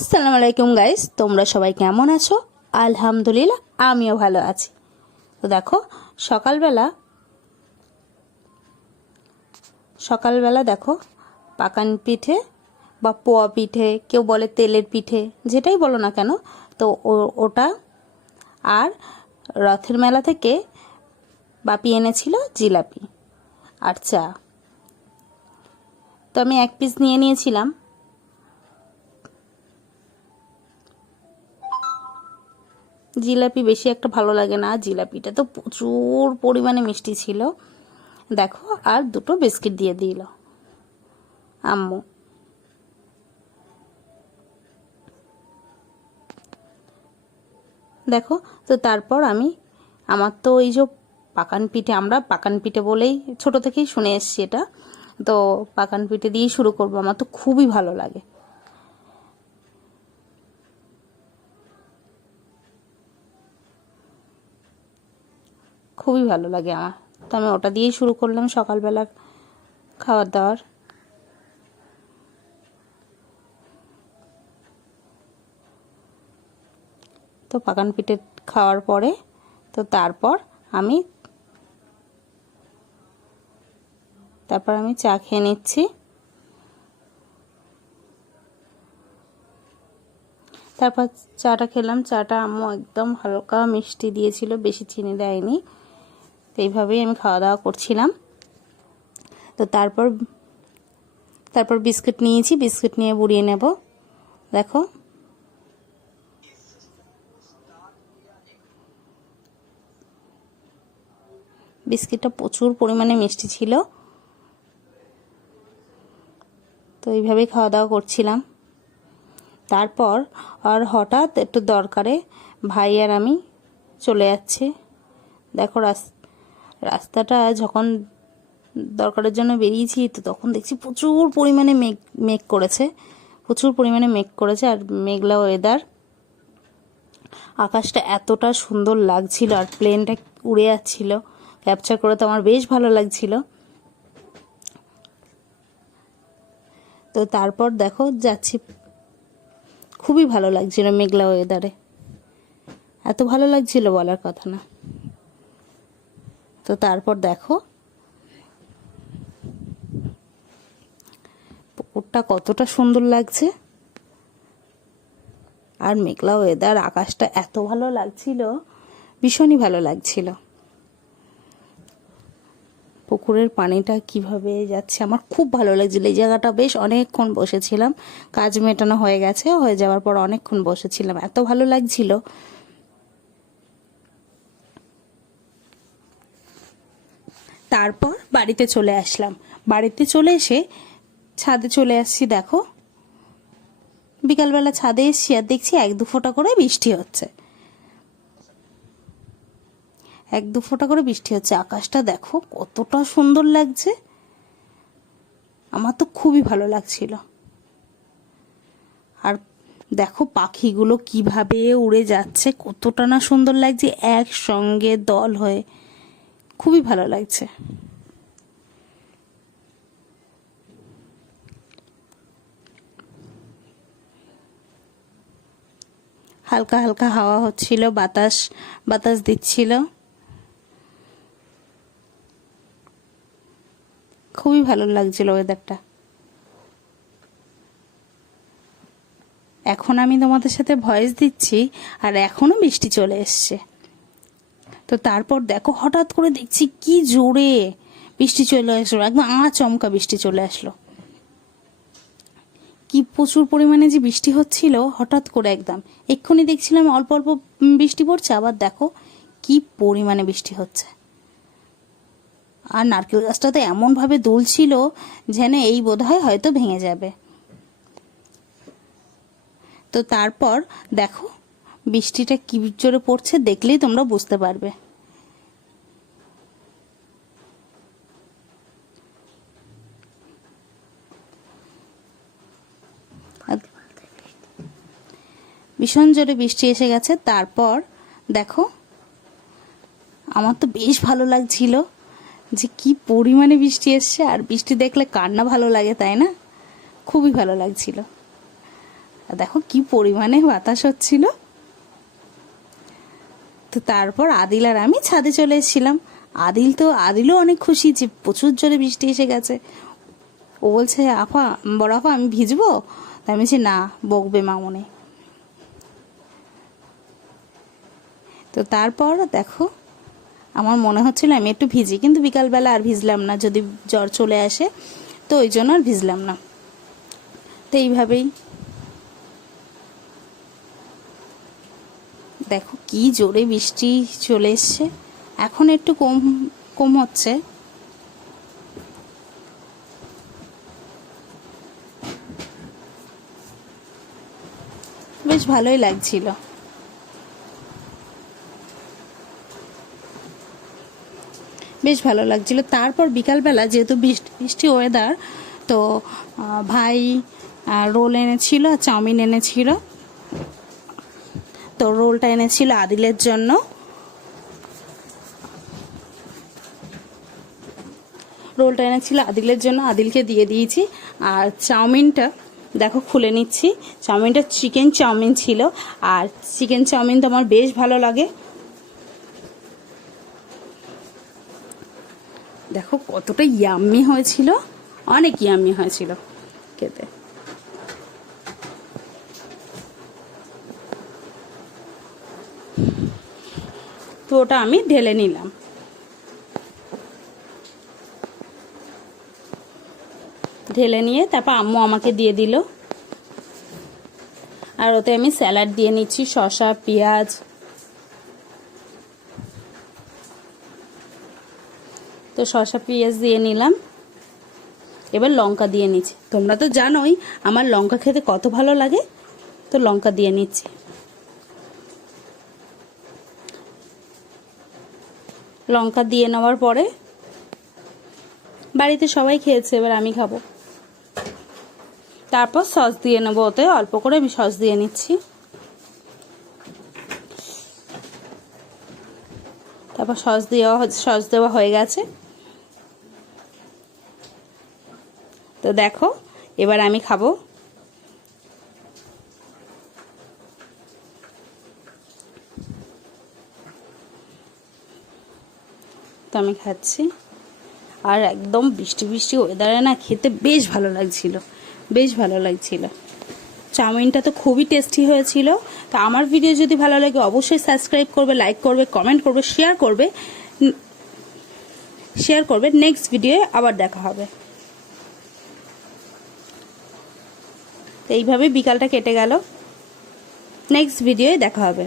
আসসালামু আলাইকুম গাইস, তোমরা সবাই কেমন আছো? আলহামদুলিল্লাহ, আমিও ভালো আছি। তো দেখো, সকালবেলা দেখো পাকান পিঠে বা পোয়া পিঠে, কেউ বলে তেলের পিঠে, যেটাই বলো না কেন, তো ওটা আর রথের মেলা থেকে বাপি এনেছিল জিলাপি আর চা। তো আমি এক পিস নিয়ে নিয়েছিলাম। জিলাপি বেশি একটা ভালো লাগে না, জিলাপিটা তো প্রচুর পরিমাণে মিষ্টি ছিল। দেখো, আর দুটো বিস্কিট দিয়ে দিল আম্মু। দেখো, তো তারপর আমার তো এই যে আমরা পাকান পিঠে বলেই ছোট থেকেই শুনে এসছি এটা। তো পাকান পিঠে দিয়েই শুরু করবো, আমার তো খুবই ভালো লাগে। খুবই ভালো লাগে আমার, তো আমি ওটা দিয়েই শুরু করলাম সকালবেলা খাবার দাবার। তো পাকান পিঠে খাওয়ার পরে তো তারপর আমি চা খেয়ে নিচ্ছি। তারপর চাটা খেলাম। চাটা আম্মু একদম হালকা মিষ্টি দিয়েছিল, বেশি চিনি দেয়নি। তো এইভাবেই আমি খাওয়া দাওয়া করছিলাম। তো তারপর বিস্কুট নিয়েছি, বিস্কুট নিয়ে বুড়িয়ে নেব। দেখো, বিস্কিটটা প্রচুর পরিমাণে মিষ্টি ছিল। তো এইভাবেই খাওয়া দাওয়া করছিলাম। তারপর আর হঠাৎ একটু দরকারে ভাই আর আমি চলে যাচ্ছি। দেখো, রাস্তাটা যখন দরকারের জন্য বেরিয়েছি, তো তখন দেখছি প্রচুর পরিমাণে মেঘ করেছে, আর মেঘলা ওয়েদার। আকাশটা এতটা সুন্দর লাগছিল, আর প্লেনটা উড়ে যাচ্ছিল, ক্যাপচার করে তো আমার বেশ ভালো লাগছিল। তো তারপর দেখো যাচ্ছি, খুবই ভালো লাগছিল মেঘলা ওয়েদারে, এত ভালো লাগছিল বলার কথা না। তো তারপর দেখো পুকুরটা কতটা সুন্দর লাগছে, আর মেঘলা ওয়েদার, আকাশটা এত ভালো লাগছিল, ভীষণই ভালো লাগছিল। পুকুরের পানিটা কিভাবে যাচ্ছে আমার খুব ভালো লাগছিল। এই জায়গাটা বেশ অনেকক্ষণ বসেছিলাম, কাজ মেটানো হয়ে গেছে, হয়ে যাওয়ার পর অনেকক্ষণ বসেছিলাম, এত ভালো লাগছিল। তারপর বাড়িতে চলে আসলাম। বাড়িতে চলে এসে ছাদে চলে আসছি। দেখো, বিকালবেলা ছাদে এসছি আর দেখছি এক দু ফোঁটা করে বৃষ্টি হচ্ছে, আকাশটা দেখো কতটা সুন্দর লাগছে, আমার তো খুবই ভালো লাগছিল। আর দেখো পাখিগুলো কিভাবে উড়ে যাচ্ছে, কতটা না সুন্দর লাগছে একসঙ্গে দল হয়ে, খুবই ভালো লাগছে। হালকা হালকা হাওয়া হচ্ছিল, বাতাস দিচ্ছিল, খুবই ভালো লাগছিল ওয়েদারটা। এখন আমি তোমাদের সাথে ভয়েস দিচ্ছি, আর এখনো বৃষ্টি চলে এসছে। তো তারপর দেখো, হঠাৎ করে দেখছি কি জোরে বৃষ্টি চলে আসলো, একদম আচমকা বৃষ্টি চলে আসলো। কি প্রচুর পরিমাণে যে বৃষ্টি হচ্ছিল হঠাৎ করে, একদম এক্ষুনি দেখছিলাম অল্প অল্প বৃষ্টি পড়ছে, আবার দেখো কি পরিমাণে বৃষ্টি হচ্ছে। আর নারকেল গাছটা তো এমনভাবে দুলছিল যেন এই বোধহয় হয়তো ভেঙে যাবে। তো তারপর দেখো বৃষ্টিটা কি জোরে পড়ছে, দেখলেই তোমরা বুঝতে পারবে। ভীষণ জোরে বৃষ্টি এসে গেছে। তারপর দেখো, আমার তো বেশ ভালো লাগছিল যে কি পরিমাণে বৃষ্টি এসছে, আর বৃষ্টি দেখলে কার না ভালো লাগে, তাই না? খুবই ভালো লাগছিল। আর দেখো কি পরিমাণে বাতাস হচ্ছিল। তো তারপর আদিল আর আমি ছাদে চলে এসেছিলাম। আদিলও অনেক খুশি যে প্রচুর জোরে বৃষ্টি এসে গেছে। ও বলছে, আপা, বড় আপা, আমি ভিজবো? তাই আমি বলছি, না, বকবে মামনি। তো তারপর দেখো, আমার মনে হচ্ছিল আমি একটু ভিজি, কিন্তু বিকালবেলা আর ভিজলাম না, যদি জ্বর চলে আসে, তো ওই জন্য আর ভিজলাম না। তো এইভাবেই দেখো কি জোরে বৃষ্টি চলে এসছে। এখন একটু কম কম হচ্ছে। বেশ ভালোই লাগছিল। বেশ ভালো লাগছিল। তারপর বিকালবেলা যেহেতু বৃষ্টি ওয়েদার, তো ভাই রোল এনেছিল, চাউমিন এনেছিল। তো রোলটা এনেছিল আদিলের জন্য। আদিলকে দিয়ে দিয়েছি। আর চাউমিনটা দেখো খুলে নিচ্ছি। চাউমিনটা চিকেন চাউমিন ছিল, আর চিকেন চাউমিন তো আমার বেশ ভালো লাগে। দেখো কতটা ইয়াম্মি হয়েছিল, অনেক ইয়াম্মি হয়েছিল খেতে। তো ওটা আমি ঢেলে নিলাম। ঢেলে নিয়ে তারপর আম্মু আমাকে দিয়ে দিল। আর ওতে আমি স্যালাড দিয়ে নিচ্ছি, শসা, পেঁয়াজ। তো শসা পেঁয়াজ দিয়ে নিলাম। এবার লঙ্কা দিয়ে নিচ্ছি। তোমরা তো জানোই আমার লঙ্কা খেতে কত ভালো লাগে, তো লঙ্কা দিয়ে নিচ্ছি। লঙ্কা দিয়ে নেওয়ার পরে বাড়িতে সবাই খেয়েছে, এবার আমি খাবো। তারপর সস দিয়ে নেবো, ওতে অল্প করে আমি সস দিয়ে নিচ্ছি। তারপর সস দেওয়া হয়ে গেছে। তো দেখো এবার আমি খাবো। তো আমি খাচ্ছি। আর একদম বৃষ্টি বৃষ্টি ওয়েদারে না খেতে বেশ ভালো লাগছিল। চাউমিনটা তো খুবই টেস্টি হয়েছিল। তো আমার ভিডিও যদি ভালো লাগে অবশ্যই সাবস্ক্রাইব করবে, লাইক করবে, কমেন্ট করবে, শেয়ার করবে। নেক্সট ভিডিওয়ে আবার দেখা হবে। তো এইভাবে বিকালটা কেটে গেল। নেক্সট ভিডিওয়ে দেখা হবে।